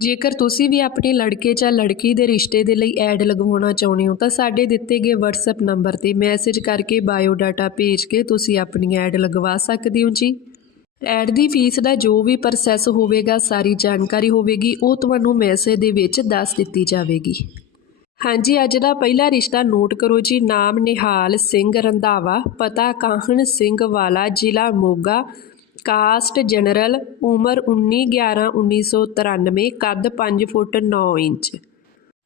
ਜੇਕਰ ਤੁਸੀਂ ਵੀ ਆਪਣੇ ਲੜਕੇ ਜਾਂ ਲੜਕੀ ਦੇ ਰਿਸ਼ਤੇ ਦੇ ਲਈ ਐਡ ਲਗਵਾਉਣਾ ਚਾਹੁੰਦੇ ਹੋ, ਤਾਂ ਸਾਡੇ ਦਿੱਤੇ ਗਏ WhatsApp ਨੰਬਰ ਤੇ ਮੈਸੇਜ ਕਰਕੇ ਬਾਇਓ ਡਾਟਾ ਭੇਜ ਕੇ ਤੁਸੀਂ ਆਪਣੀ ਐਡ ਲਗਵਾ ਸਕਦੇ ਹੋ ਜੀ। ਐਡ ਦੀ ਫੀਸ ਦਾ ਜੋ ਵੀ ਪ੍ਰੋਸੈਸ ਹੋਵੇਗਾ, ਸਾਰੀ ਜਾਣਕਾਰੀ ਹੋਵੇਗੀ, ਉਹ ਤੁਹਾਨੂੰ ਮੈਸੇਜ ਦੇ ਵਿੱਚ ਦੱਸ ਦਿੱਤੀ ਜਾਵੇਗੀ। ਹਾਂਜੀ, ਅੱਜ ਦਾ ਪਹਿਲਾ ਰਿਸ਼ਤਾ ਨੋਟ ਕਰੋ ਜੀ। ਨਾਮ ਨਿਹਾਲ ਸਿੰਘ ਰੰਧਾਵਾ, ਪਤਾ ਕਾਹਨ ਸਿੰਘ ਵਾਲਾ, ਜ਼ਿਲ੍ਹਾ ਮੋਗਾ ਕਾਸਟ ਜਨਰਲ ਉਮਰ 19 11 1993 ਕੱਦ 5 ਫੁੱਟ 9 ਇੰਚ।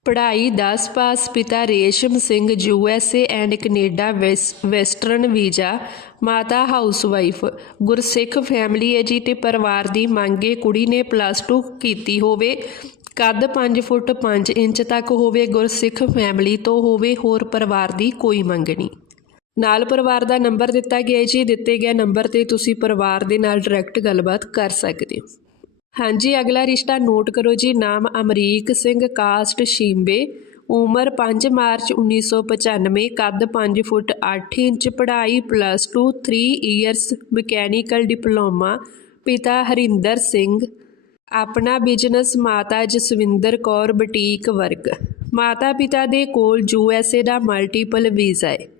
ਪੜ੍ਹਾਈ 10 ਪਾਸ ਪਿਤਾ Resham Singh U S A and Canada ਵੈਸ- ਵੈਸਟਰਨ ਵੀਜ਼ਾ, ਮਾਤਾ ਹਾਊਸਵਾਈਫ। ਗੁਰਸਿੱਖ ਫੈਮਿਲੀ ਹੈ ਜੀ ਤੇ ਪਰਿਵਾਰ ਦੀ ਮੰਗੇ ਕੁੜੀ ਨੇ ਪਲੱਸ 2 ਕੀਤੀ ਹੋਵੇ, ਕੱਦ 5 ਫੁੱਟ 5 ਇੰਚ ਤੱਕ ਹੋਵੇ, ਗੁਰਸਿੱਖ ਫੈਮਿਲੀ ਤੋਂ ਹੋਵੇ, ਹੋਰ ਪਰਿਵਾਰ ਦੀ ਕੋਈ ਮੰਗਣੀ ਨਾਲ ਪਰਿਵਾਰ ਦਾ ਨੰਬਰ ਦਿੱਤਾ ਗਿਆ ਹੈ ਜੀ। ਦਿੱਤੇ ਗਏ ਨੰਬਰ ਤੇ ਤੁਸੀਂ ਪਰਿਵਾਰ ਦੇ ਨਾਲ ਡਾਇਰੈਕਟ ਗੱਲਬਾਤ ਕਰ ਸਕਦੇ ਹੋ। ਹਾਂਜੀ, ਅਗਲਾ ਰਿਸ਼ਤਾ ਨੋਟ ਕਰੋ ਜੀ। ਨਾਮ ਅਮਰੀਕ ਸਿੰਘ ਕਾਸਟ ਸ਼ੀਂਬੇ। ਉਮਰ 5 ਮਾਰਚ 1995 ਕੱਦ 5 ਫੁੱਟ 8 ਇੰਚ, ਪੜ੍ਹਾਈ ਪਲੱਸ 2 3 ਇਅਰਸ ਮਕੈਨੀਕਲ ਡਿਪਲੋਮਾ ਪਿਤਾ ਹਰਿੰਦਰ ਸਿੰਘ। ਆਪਣਾ ਬਿਜ਼ਨਸ ਮਾਤਾ ਜਸਵਿੰਦਰ ਕੌਰ, ਬੁਟੀਕ ਵਰਗ। ਮਾਤਾ ਪਿਤਾ ਦੇ ਕੋਲ ਯੂ ਐਸ ਏ ਦਾ ਮਲਟੀਪਲ ਵੀਜ਼ਾ ਹੈ।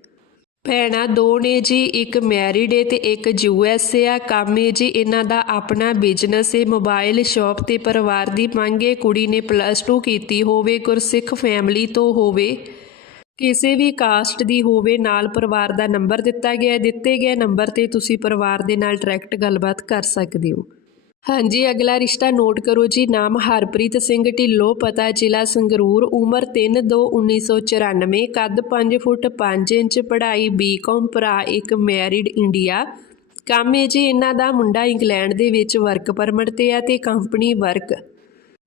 ਭੈਣਾਂ ਦੋ ਨੇ ਜੀ ਇੱਕ ਮੈਰਿਡ ਏ ਤੇ ਇੱਕ ਯੂ ਐਸ ਏ ਆ। ਕੰਮ ਏ ਜੀ ਇਹਨਾਂ ਦਾ ਆਪਣਾ ਬਿਜ਼ਨਸ ਏ। ਮੋਬਾਈਲ ਸ਼ਾਪ ਤੇ ਪਰਿਵਾਰ ਦੀ ਮੰਗ ਏ ਕੁੜੀ ਨੇ ਪਲੱਸ 2 ਕੀਤੀ ਹੋਵੇ, ਗੁਰਸਿੱਖ ਫੈਮਿਲੀ ਤੋਂ ਹੋਵੇ। ਕਿਸੇ ਵੀ ਕਾਸਟ ਦੀ ਹੋਵੇ, ਨਾਲ ਪਰਿਵਾਰ ਦਾ ਨੰਬਰ ਦਿੱਤਾ ਗਿਆ ਦਿੱਤੇ ਗਏ ਨੰਬਰ ਤੇ ਤੁਸੀਂ ਪਰਿਵਾਰ ਦੇ ਨਾਲ ਡਾਇਰੈਕਟ ਗੱਲਬਾਤ ਕਰ ਸਕਦੇ ਹੋ। ਹਾਂਜੀ, ਅਗਲਾ ਰਿਸ਼ਤਾ ਨੋਟ ਕਰੋ ਜੀ। ਨਾਮ ਹਰਪ੍ਰੀਤ ਸਿੰਘ ਢਿੱਲੋਂ, ਪਤਾ ਜ਼ਿਲ੍ਹਾ ਸੰਗਰੂਰ, ਉਮਰ 3/2/1994 ਕੱਦ 5 ਫੁੱਟ 5 ਇੰਚ, ਪੜ੍ਹਾਈ ਬੀਕਾਮ ਭਰਾ ਇੱਕ ਮੈਰਿਡ ਇੰਡੀਆ ਕੰਮ ਹੈ ਜੀ, ਇਹਨਾਂ ਦਾ ਮੁੰਡਾ ਇੰਗਲੈਂਡ ਦੇ ਵਿੱਚ ਵਰਕ ਪਰਮਿਟ ਤੇ ਆ ਤੇ ਕੰਪਨੀ ਵਰਕ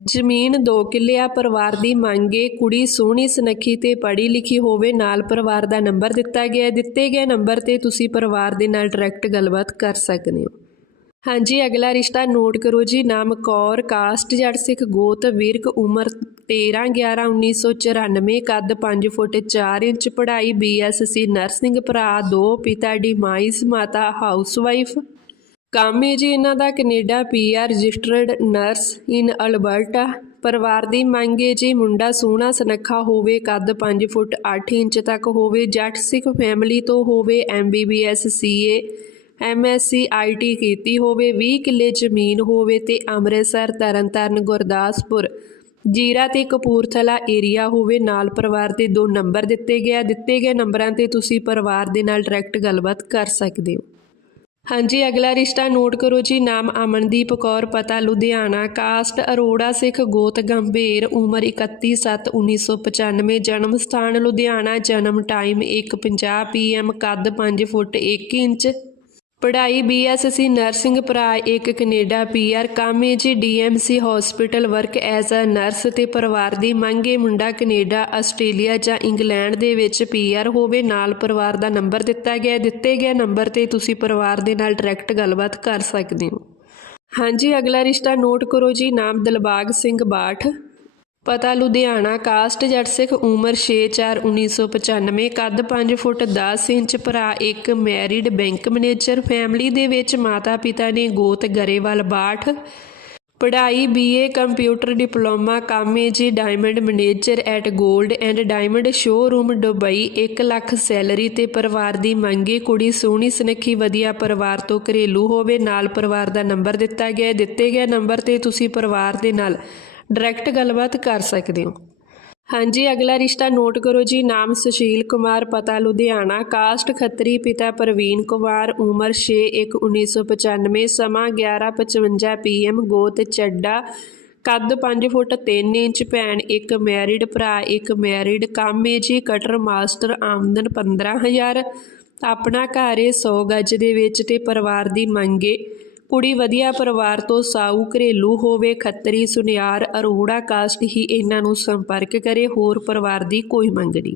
ਜ਼ਮੀਨ 2 ਕਿੱਲੇ ਆ, ਪਰਿਵਾਰ ਦੀ ਮੰਗ ਏ, ਕੁੜੀ ਸੋਹਣੀ ਸੁਨੱਖੀ ਤੇ ਪੜ੍ਹੀ ਲਿਖੀ ਹੋਵੇ, ਨਾਲ ਪਰਿਵਾਰ ਦਾ ਨੰਬਰ ਦਿੱਤਾ ਗਿਆ। ਦਿੱਤੇ ਗਏ ਨੰਬਰ ਤੇ ਤੁਸੀਂ ਪਰਿਵਾਰ ਦੇ ਨਾਲ ਡਾਇਰੈਕਟ ਗੱਲਬਾਤ ਕਰ ਸਕਦੇ ਹੋ। ਹਾਂਜੀ, ਅਗਲਾ ਰਿਸ਼ਤਾ ਨੋਟ ਕਰੋ ਜੀ। ਨਾਮ ਕੌਰ, ਕਾਸਟ ਜੱਟ ਸਿੱਖ ਗੋਤ, ਵਿਰਕ ਉਮਰ 13 11 1994 ਕੱਦ 5 ਫੁੱਟ 4 ਇੰਚ, ਪੜ੍ਹਾਈ ਬੀਐਸਸੀ ਨਰਸਿੰਗ ਭਰਾ, ਦੋ ਪਿਤਾ ਡਿਮਾਈਸ ਮਾਤਾ ਹਾਊਸਵਾਈਫ ਕੰਮ ਹੈ ਜੀ ਇਹਨਾਂ ਦਾ Canada PR registered nurse in Alberta ਪਰਿਵਾਰ ਦੀ ਮੰਗ ਹੈ ਜੀ, ਮੁੰਡਾ ਸੋਹਣਾ, ਸੁਨੱਖਾ ਹੋਵੇ, ਕੱਦ 5 ਫੁੱਟ 8 ਇੰਚ ਤੱਕ ਹੋਵੇ, ਜੱਟ ਸਿੱਖ ਫੈਮਿਲੀ ਤੋਂ ਹੋਵੇ ਐਮਬੀਬੀਐਸ ਸੀਏ ਐਮਐਸਸੀ ਆਈਟੀ ਕੀਤੀ ਹੋਵੇ 20 ਕਿੱਲੇ ਜ਼ਮੀਨ ਹੋਵੇ ਤੇ ਅੰਮ੍ਰਿਤਸਰ, ਤਰਨਤਾਰਨ, ਗੁਰਦਾਸਪੁਰ, ਜੀਰਾ ਤੇ ਕਪੂਰਥਲਾ ਏਰੀਆ ਹੋਵੇ, ਨਾਲ ਪਰਿਵਾਰ ਦੇ ਦੋ ਨੰਬਰ ਦਿੱਤੇ ਗਏ ਦਿੱਤੇ ਗਏ ਨੰਬਰਾਂ ਤੇ ਤੁਸੀਂ ਪਰਿਵਾਰ ਦੇ ਨਾਲ ਡਾਇਰੈਕਟ ਗੱਲਬਾਤ ਕਰ ਸਕਦੇ ਹੋ। ਹਾਂਜੀ, ਅਗਲਾ ਰਿਸ਼ਤਾ ਨੋਟ ਕਰੋ ਜੀ। ਨਾਮ ਅਮਨਦੀਪ ਕੌਰ, ਪਤਾ ਲੁਧਿਆਣਾ। ਕਾਸਟ ਅਰੋੜਾ ਸਿੱਖ ਗੋਤ ਗੰਭੀਰ, ਉਮਰ 31/7/1995 ਜਨਮ ਸਥਾਨ ਲੁਧਿਆਣਾ, ਜਨਮ ਟਾਈਮ 1:50 ਪੀਐਮ ਕੱਦ 5 ਫੁੱਟ 1 ਇੰਚ। ਪੜ੍ਹਾਈ ਬੀਐਸਸੀ ਨਰਸਿੰਗ ਭਰਾ ਇੱਕ ਕੈਨੇਡਾ ਪੀਆਰ, ਕਾਮੇ ਜੀ DMC hospital work as a nurse ਤੇ ਪਰਿਵਾਰ ਦੀ ਮੰਗੇ ਮੁੰਡਾ ਕੈਨੇਡਾ, ਆਸਟ੍ਰੇਲੀਆ ਜਾਂ ਇੰਗਲੈਂਡ ਦੇ ਵਿੱਚ ਪੀਆਰ ਹੋਵੇ, ਨਾਲ ਪਰਿਵਾਰ ਦਾ ਨੰਬਰ ਦਿੱਤਾ ਗਿਆ ਦਿੱਤੇ ਗਏ ਨੰਬਰ ਤੇ ਤੁਸੀਂ ਪਰਿਵਾਰ ਦੇ ਨਾਲ ਡਾਇਰੈਕਟ ਗੱਲਬਾਤ ਕਰ ਸਕਦੇ ਹੋ। ਹਾਂਜੀ, ਅਗਲਾ ਰਿਸ਼ਤਾ ਨੋਟ ਕਰੋ ਜੀ, ਨਾਮ ਦਿਲਬਾਗ ਸਿੰਘ ਬਾਠ। ਪਤਾ ਲੁਧਿਆਣਾ ਕਾਸਟ ਜੱਟ ਸਿੱਖ ਉਮਰ 6/4/1995 ਕੱਦ 5 ਫੁੱਟ 10 ਇੰਚ, ਭਰਾ ਇੱਕ ਮੈਰਿਡ ਬੈਂਕ ਮੈਨੇਜਰ, ਫੈਮਿਲੀ ਦੇ ਵਿੱਚ ਮਾਤਾ ਪਿਤਾ ਨੇ ਗੋਤ ਗਰੇਵਾਲ ਬਾਠ, ਪੜ੍ਹਾਈ, ਬੀਏ, ਕੰਪਿਊਟਰ ਡਿਪਲੋਮਾ, ਕਾਮੇ ਜੀ, ਡਾਇਮੰਡ ਮੈਨੇਜਰ ਐਟ 골ਡ and diamond showroom Dubai 1 lakh salary ਤੇ ਪਰਿਵਾਰ ਦੀ ਮੰਗੇ ਕੁੜੀ ਸੋਹਣੀ, ਸੁਨੱਖੀ, ਵਧੀਆ ਪਰਿਵਾਰ ਤੋਂ ਘਰੇਲੂ ਹੋਵੇ, ਨਾਲ ਪਰਿਵਾਰ ਦਾ ਨੰਬਰ ਦਿੱਤਾ ਗਿਆ ਦਿੱਤੇ ਗਏ ਨੰਬਰ ਤੇ ਤੁਸੀਂ ਪਰਿਵਾਰ ਦੇ ਨਾਲ ਡਾਇਰੈਕਟ ਗੱਲਬਾਤ ਕਰ ਸਕਦੇ ਹੋ। ਹਾਂਜੀ, ਅਗਲਾ ਰਿਸ਼ਤਾ ਨੋਟ ਕਰੋ ਜੀ। ਨਾਮ ਸੁਸ਼ੀਲ ਕੁਮਾਰ, ਪਤਾ ਲੁਧਿਆਣਾ। ਕਾਸਟ ਖੱਤਰੀ ਪਿਤਾ ਪ੍ਰਵੀਨ ਕੁਮਾਰ, ਉਮਰ 6/1/1995 ਸਮਾਂ 11:55 ਪੀਐਮ ਗੋਤ ਚੱਡਾ। ਕੱਦ 5 ਫੁੱਟ 3 ਇੰਚ, ਭੈਣ ਇੱਕ ਮੈਰਿਡ, ਭਰਾ ਇੱਕ ਮੈਰਿਡ। ਕੰਮ ਏ ਜੀ ਕਟਰ ਮਾਸਟਰ, ਆਮਦਨ 15000 ਆਪਣਾ ਘਰ ਏ 100 ਗੱਜ ਦੇ ਵਿੱਚ ਤੇ ਪਰਿਵਾਰ ਦੀ ਮੰਗੇ ਕੁੜੀ ਵਧੀਆ ਪਰਿਵਾਰ ਤੋਂ ਸਾਊ ਘਰੇਲੂ ਹੋਵੇ, ਖੱਤਰੀ ਸੁਨਿਆਰ ਅਰੋੜਾ ਕਾਸਟ ਹੀ ਇਹਨਾਂ ਨੂੰ ਸੰਪਰਕ ਕਰੇ, ਹੋਰ ਪਰਿਵਾਰ ਦੀ ਕੋਈ ਮੰਗ ਨਹੀਂ।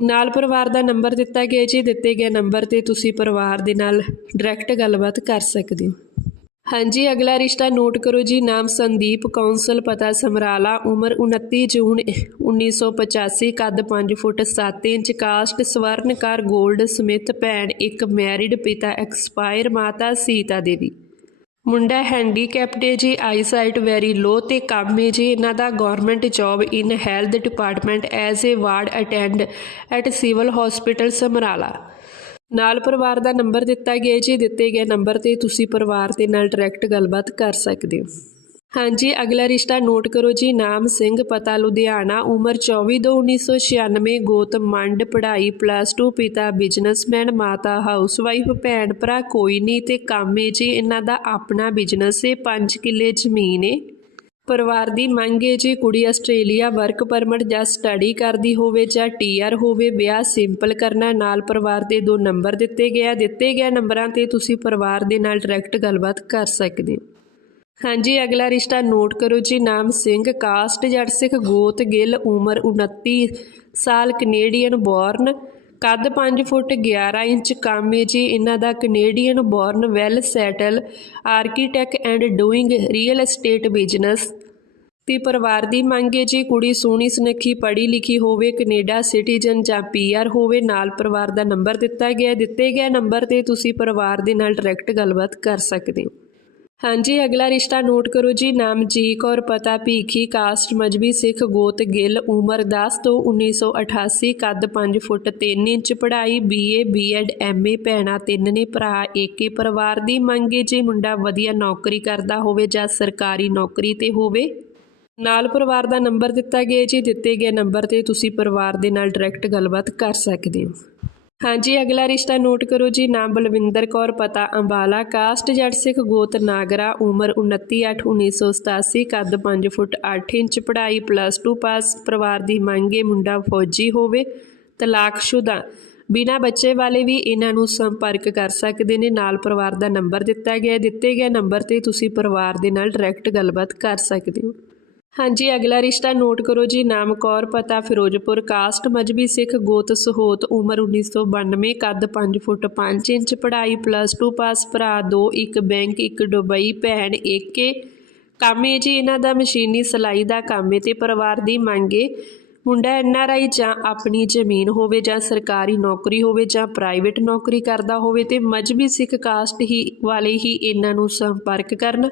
ਨਾਲ ਪਰਿਵਾਰ ਦਾ ਨੰਬਰ ਦਿੱਤਾ ਗਿਆ ਜੀ, ਦਿੱਤੇ ਗਏ ਨੰਬਰ ਤੇ ਤੁਸੀਂ ਪਰਿਵਾਰ ਦੇ ਨਾਲ ਡਾਇਰੈਕਟ ਗੱਲਬਾਤ ਕਰ ਸਕਦੇ ਹੋ। ਹਾਂਜੀ, ਅਗਲਾ ਰਿਸ਼ਤਾ ਨੋਟ ਕਰੋ ਜੀ, ਨਾਮ ਸੰਦੀਪ, ਕੌਂਸਲ ਪਤਾ ਸਮਰਾਲਾ, ਉਮਰ 29 ਜੂਨ 1985 ਕੱਦ 5 ਫੁੱਟ 7 ਇੰਚ ਕਾਸਟ ਸਵਰਨਕਾਰ 골ਡ ਸਮਿਤ ਭੈਣ ਇੱਕ ਮੈਰਿਡ ਪਿਤਾ ਐਕਸਪਾਇਰ ਮਾਤਾ ਸੀਤਾ ਦੇਵੀ। ਮੁੰਡਾ ਹੈਂਡੀਕੈਪਡ ਹੈ ਜੀ, ਆਈਸਾਈਟ ਵੈਰੀ ਲੋ ਤੇ ਕੰਮ ਹੈ ਜੀ। ਇਹਨਾਂ ਦਾ government job in health department as a ward attend at civil hospital Samrala. ਨਾਲ ਪਰਿਵਾਰ ਦਾ ਨੰਬਰ ਦਿੱਤਾ ਗਿਆ ਜੀ। ਦਿੱਤੇ ਗਏ ਨੰਬਰ ਤੇ ਤੁਸੀਂ ਪਰਿਵਾਰ ਦੇ ਨਾਲ ਡਾਇਰੈਕਟ ਗੱਲਬਾਤ ਕਰ ਸਕਦੇ ਹੋ। ਹਾਂਜੀ, ਅਗਲਾ ਰਿਸ਼ਤਾ ਨੋਟ ਕਰੋ ਜੀ। ਨਾਮ ਸਿੰਘ, ਪਤਾ ਲੁਧਿਆਣਾ, ਉਮਰ 24 ਦੋ 1996 ਗੋਤ ਮੰਡ, ਪੜ੍ਹਾਈ ਪਲੱਸ 2 ਪਿਤਾ ਬਿਜ਼ਨਸਮੈਨ ਮਾਤਾ ਹਾਊਸਵਾਈਫ ਭੈਣ ਭਰਾ ਕੋਈ ਨਹੀਂ ਤੇ ਕੰਮ ਹੈ ਜੀ। ਇਹਨਾਂ ਦਾ ਆਪਣਾ ਬਿਜ਼ਨਸ ਹੈ 5 ਕਿੱਲੇ ਜ਼ਮੀਨ ਹੈ ਪਰਿਵਾਰ ਦੀ ਮੰਗ ਹੈ ਜੀ, ਕੁੜੀ ਆਸਟ੍ਰੇਲੀਆ ਵਰਕ ਪਰਮਿਟ ਜਾਂ ਸਟੱਡੀ ਕਰਦੀ ਹੋਵੇ ਜਾਂ ਟੀਆਰ ਹੋਵੇ, ਵਿਆਹ ਸਿੰਪਲ ਕਰਨਾ, ਨਾਲ ਪਰਿਵਾਰ ਦੇ ਦੋ ਨੰਬਰ ਦਿੱਤੇ ਗਿਆ ਦਿੱਤੇ ਗਏ ਨੰਬਰਾਂ ਤੇ ਤੁਸੀਂ ਪਰਿਵਾਰ ਦੇ ਨਾਲ ਡਾਇਰੈਕਟ ਗੱਲਬਾਤ ਕਰ ਸਕਦੇ ਹੋ। ਹਾਂਜੀ, ਅਗਲਾ ਰਿਸ਼ਤਾ ਨੋਟ ਕਰੋ ਜੀ। ਨਾਮ ਸਿੰਘ, ਕਾਸਟ ਜੱਟ ਸਿੱਖ, ਗੋਤ ਗਿੱਲ, ਉਮਰ 29 ਸਾਲ, ਕੈਨੇਡੀਅਨ ਬੋਰਨ। ਕੱਦ 5 ਫੁੱਟ 11 ਇੰਚ, ਕੰਮ ਹੈ ਜੀ। ਇਹਨਾਂ ਦਾ Canadian born, well settle, architect and doing real estate business. ਤੇ ਪਰਿਵਾਰ ਦੀ ਮੰਗ ਹੈ ਜੀ, ਕੁੜੀ ਸੋਹਣੀ, ਸੁਨੱਖੀ, ਪੜ੍ਹੀ ਲਿਖੀ ਹੋਵੇ, ਕੈਨੇਡਾ ਸਿਟੀਜ਼ਨ ਜਾਂ ਪੀਆਰ ਹੋਵੇ, ਨਾਲ ਪਰਿਵਾਰ ਦਾ ਨੰਬਰ ਦਿੱਤਾ ਗਿਆ ਦਿੱਤੇ ਗਏ ਨੰਬਰ ਤੇ ਤੁਸੀਂ ਪਰਿਵਾਰ ਦੇ ਨਾਲ ਡਾਇਰੈਕਟ ਗੱਲਬਾਤ ਕਰ ਸਕਦੇ ਹੋ। ਹਾਂਜੀ, ਅਗਲਾ ਰਿਸ਼ਤਾ ਨੋਟ ਕਰੋ ਜੀ। ਨਾਮ ਜੀ ਕੌਰ, ਪਤਾ ਭੀਖੀ, ਕਾਸਟ, ਮਜਬੀ, ਸਿੱਖ, ਗੋਤ, ਗਿੱਲ, ਉਮਰ 10 ਤੋਂ 1988 ਕੱਦ 5 ਫੁੱਟ 3 ਇੰਚ, ਪੜ੍ਹਾਈ ਬੀਏ ਬੀਐਡ ਐਮਏ ਭੈਣਾਂ ਤਿੰਨ ਨੇ, ਭਰਾ ਏਕੇ ਪਰਿਵਾਰ ਦੀ ਮੰਗੇ ਜੀ ਮੁੰਡਾ ਵਧੀਆ ਨੌਕਰੀ ਕਰਦਾ ਹੋਵੇ ਜਾਂ ਸਰਕਾਰੀ ਨੌਕਰੀ ਤੇ ਹੋਵੇ। ਨਾਲ ਪਰਿਵਾਰ ਦਾ ਨੰਬਰ ਦਿੱਤਾ ਗਿਆ ਜੀ। ਦਿੱਤੇ ਗਏ ਨੰਬਰ ਤੇ ਤੁਸੀਂ ਪਰਿਵਾਰ ਦੇ ਨਾਲ ਡਾਇਰੈਕਟ ਗੱਲਬਾਤ ਕਰ ਸਕਦੇ ਹੋ। ਹਾਂਜੀ, ਅਗਲਾ ਰਿਸ਼ਤਾ ਨੋਟ ਕਰੋ ਜੀ। ਨਾਮ ਬਲਵਿੰਦਰ ਕੌਰ, ਪਤਾ ਅੰਬਾਲਾ, ਕਾਸਟ ਜੱਟ ਸਿੱਖ ਗੋਤ ਨਾਗਰਾ, ਉਮਰ 29/8/1987 ਕੱਦ 5 ਫੁੱਟ 8 ਇੰਚ, ਪੜ੍ਹਾਈ ਪਲੱਸ 2 ਪਾਸ ਪਰਿਵਾਰ ਦੀ ਮੰਗੇ ਮੁੰਡਾ ਫੌਜੀ ਹੋਵੇ, ਤਲਾਕਸ਼ੁਦਾ। ਬਿਨਾਂ ਬੱਚੇ ਵਾਲੇ ਵੀ ਇਹਨਾਂ ਨੂੰ ਸੰਪਰਕ ਕਰ ਸਕਦੇ ਨੇ। ਨਾਲ ਪਰਿਵਾਰ ਦਾ ਨੰਬਰ ਦਿੱਤਾ ਗਿਆ ਦਿੱਤੇ ਗਏ ਨੰਬਰ ਤੇ ਤੁਸੀਂ ਪਰਿਵਾਰ ਦੇ ਨਾਲ ਡਾਇਰੈਕਟ ਗੱਲਬਾਤ ਕਰ ਸਕਦੇ ਹੋ। ਹਾਂਜੀ, ਅਗਲਾ ਰਿਸ਼ਤਾ ਨੋਟ ਕਰੋ ਜੀ, ਨਾਮ ਕੌਰ, ਪਤਾ ਫਿਰੋਜ਼ਪੁਰ, ਕਾਸਟ, ਮਜਬੀ ਸਿੱਖ, ਗੋਤ, ਸਹੋਤ, ਉਮਰ 1992 ਕੱਦ 5 ਫੁੱਟ 5 ਇੰਚ, ਪੜ੍ਹਾਈ ਪਲੱਸ 2 ਪਾਸ ਭਰਾ 2 ਇੱਕ ਬੈਂਕ, ਇੱਕ ਦੁਬਈ ਭੈਣ ਏਕੇ ਕੰਮ ਹੈ ਜੀ, ਇਹਨਾਂ ਦਾ ਮਸ਼ੀਨੀ ਸਿਲਾਈ ਦਾ ਕੰਮ ਹੈ ਤੇ ਪਰਿਵਾਰ ਦੀ ਮੰਗ ਮੰਗੇ ਮੁੰਡਾ ਐਨਆਰਆਈ ਜਾਂ ਆਪਣੀ ਜ਼ਮੀਨ ਹੋਵੇ ਜਾਂ ਸਰਕਾਰੀ ਨੌਕਰੀ ਹੋਵੇ ਜਾਂ ਪ੍ਰਾਈਵੇਟ ਨੌਕਰੀ ਕਰਦਾ ਹੋਵੇ ਤੇ ਮਜਬੀ ਸਿੱਖ, ਕਾਸਟ ਹੀ ਵਾਲੇ ਹੀ ਇਹਨਾਂ ਨੂੰ ਸੰਪਰਕ ਕਰਨ।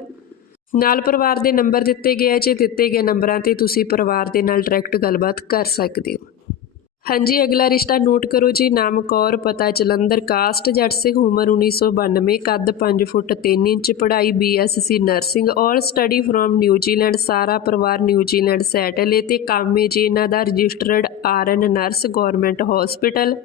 ਨਾਲ ਪਰਿਵਾਰ ਦੇ ਨੰਬਰ ਦਿੱਤੇ ਗਏ ਹੈ ਜੀ ਦਿੱਤੇ ਗਏ ਨੰਬਰਾਂ ਤੇ ਤੁਸੀਂ ਪਰਿਵਾਰ ਦੇ ਨਾਲ ਡਾਇਰੈਕਟ ਗੱਲਬਾਤ ਕਰ ਸਕਦੇ ਹੋ। ਹਾਂਜੀ, ਅਗਲਾ ਰਿਸ਼ਤਾ ਨੋਟ ਕਰੋ ਜੀ। ਨਾਮ ਕੌਰ, ਪਤਾ ਜਲੰਧਰ, ਕਾਸਟ ਜੱਟ ਸਿੰਘ, ਉਮਰ 1992 ਕੱਦ 5 ਫੁੱਟ 3 ਇੰਚ, ਪੜ੍ਹਾਈ BSc nursing all study from New Zealand ਸਾਰਾ ਪਰਿਵਾਰ ਨਿਊਜ਼ੀਲੈਂਡ ਸੈਟਲ ਹੈ ਤੇ ਕੰਮ ਹੈ ਜੀ ਇਹਨਾਂ ਦਾ registered RN nurse government hospital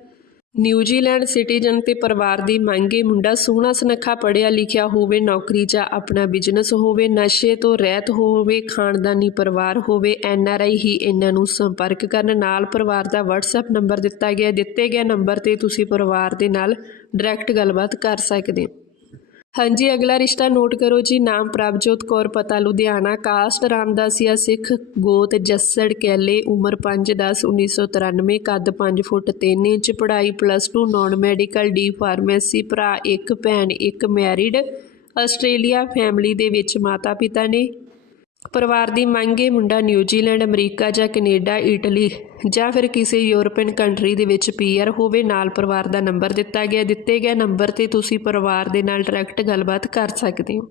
New Zealand citizen ਤੇ ਪਰਿਵਾਰ ਦੀ ਮੰਗੇ ਮੁੰਡਾ ਸੋਹਣਾ ਸੁਨੱਖਾ ਪੜ੍ਹਿਆ ਲਿਖਿਆ ਹੋਵੇ, ਨੌਕਰੀ ਜਾਂ ਆਪਣਾ ਬਿਜ਼ਨਸ ਹੋਵੇ, ਨਸ਼ੇ ਤੋਂ ਰਹਿਤ ਹੋਵੇ, ਖਾਨਦਾਨੀ ਪਰਿਵਾਰ ਹੋਵੇ, ਐੱਨ ਆਰ ਆਈ ਹੀ ਇਹਨਾਂ ਨੂੰ ਸੰਪਰਕ ਕਰਨ। ਨਾਲ ਪਰਿਵਾਰ ਦਾ WhatsApp ਨੰਬਰ ਦਿੱਤਾ ਗਿਆ, ਦਿੱਤੇ ਗਏ ਨੰਬਰ ਤੇ ਤੁਸੀਂ ਪਰਿਵਾਰ ਦੇ ਨਾਲ ਡਾਇਰੈਕਟ ਗੱਲਬਾਤ ਕਰ ਸਕਦੇ ਹੋ। ਹਾਂਜੀ, ਅਗਲਾ ਰਿਸ਼ਤਾ ਨੋਟ ਕਰੋ ਜੀ। ਨਾਮ ਪ੍ਰਭਜੋਤ ਕੌਰ, ਪਤਾ ਲੁਧਿਆਣਾ। ਕਾਸਟ ਰਾਮਦਾਸੀਆ ਸਿੱਖ, ਗੋਤ ਜੱਸੜ, ਕੈਲੇ, ਉਮਰ 5/10/1993 ਕੱਦ 5 ਫੁੱਟ 3 ਇੰਚ, ਪੜ੍ਹਾਈ plus 2 non medical D pharmacy ਭਰਾ, ਇੱਕ ਭੈਣ, ਇੱਕ ਮੈਰਿਡ ਆਸਟ੍ਰੇਲੀਆ ਫੈਮਿਲੀ ਦੇ ਵਿੱਚ ਮਾਤਾ ਪਿਤਾ ਨੇ। ਪਰਿਵਾਰ ਦੀ ਮੰਗੇ ਮੁੰਡਾ ਨਿਊਜ਼ੀਲੈਂਡ ਅਮਰੀਕਾ ਜਾਂ ਕੈਨੇਡਾ, ਇਟਲੀ ਜਾਂ ਫਿਰ ਕਿਸੇ ਯੂਰਪੀਅਨ ਕੰਟਰੀ ਦੇ ਵਿੱਚ ਪੀਆਰ ਹੋਵੇ, ਨਾਲ ਪਰਿਵਾਰ ਦਾ ਨੰਬਰ ਦਿੱਤਾ ਗਿਆ। ਦਿੱਤੇ ਗਏ ਨੰਬਰ ਤੇ ਤੁਸੀਂ ਪਰਿਵਾਰ ਦੇ ਨਾਲ ਡਾਇਰੈਕਟ ਗੱਲਬਾਤ ਕਰ ਸਕਦੇ ਹੋ।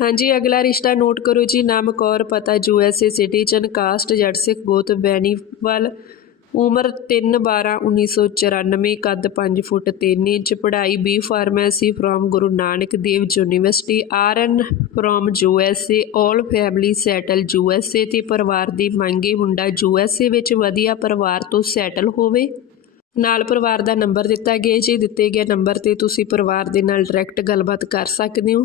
ਹਾਂਜੀ, ਅਗਲਾ ਰਿਸ਼ਤਾ ਨੋਟ ਕਰੋ ਜੀ। ਨਾਮ ਕੌਰ, ਪਤਾ ਯੂਐਸਏ ਸਿਟੀਜ਼ਨ, ਕਾਸਟ ਜੱਟ ਸਿੱਖ ਗੋਤ, ਬੈਨੀਵਾਲ ਉਮਰ 3/12/1994 ਕੱਦ 5 ਫੁੱਟ 3 ਇੰਚ, ਪੜ੍ਹਾਈ B pharmacy from Guru Nanak Dev university R RN from A all family settle U S A ਤੇ ਪਰਿਵਾਰ ਦੀ ਮੰਗੇ ਮੁੰਡਾ ਯੂ ਐੱਸ ਏ ਵਿੱਚ ਵਧੀਆ ਪਰਿਵਾਰ ਤੋਂ ਸੈਟਲ ਹੋਵੇ। ਨਾਲ ਪਰਿਵਾਰ ਦਾ ਨੰਬਰ ਦਿੱਤਾ ਗਿਆ ਜੀ ਦਿੱਤੇ ਗਏ ਨੰਬਰ ਤੇ ਤੁਸੀਂ ਪਰਿਵਾਰ ਦੇ ਨਾਲ ਡਾਇਰੈਕਟ ਗੱਲਬਾਤ ਕਰ ਸਕਦੇ ਹੋ।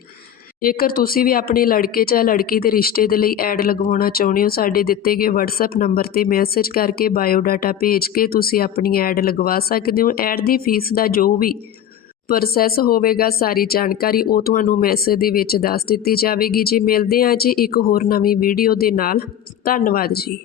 ਜੇਕਰ ਤੁਸੀਂ ਵੀ ਆਪਣੇ ਲੜਕੇ ਜਾਂ ਲੜਕੀ ਦੇ ਰਿਸ਼ਤੇ ਦੇ ਲਈ ਐਡ ਲਗਵਾਉਣਾ ਚਾਹੁੰਦੇ ਹੋ, ਸਾਡੇ ਦਿੱਤੇ ਗਏ WhatsApp ਨੰਬਰ ਤੇ ਮੈਸੇਜ ਕਰਕੇ ਬਾਇਓਡਾਟਾ ਭੇਜ ਕੇ ਤੁਸੀਂ ਆਪਣੀ ਐਡ ਲਗਵਾ ਸਕਦੇ ਹੋ। ਐਡ ਦੀ ਫੀਸ ਦਾ ਜੋ ਵੀ ਪ੍ਰੋਸੈਸ ਹੋਵੇਗਾ, ਸਾਰੀ ਜਾਣਕਾਰੀ ਉਹ ਤੁਹਾਨੂੰ ਮੈਸੇਜ ਦੇ ਵਿੱਚ ਦੱਸ ਦਿੱਤੀ ਜਾਵੇਗੀ। ਜੀ ਮਿਲਦੇ ਹਾਂ ਜੀ ਇੱਕ ਹੋਰ ਨਵੀਂ ਵੀਡੀਓ ਦੇ ਨਾਲ। ਧੰਨਵਾਦ ਜੀ।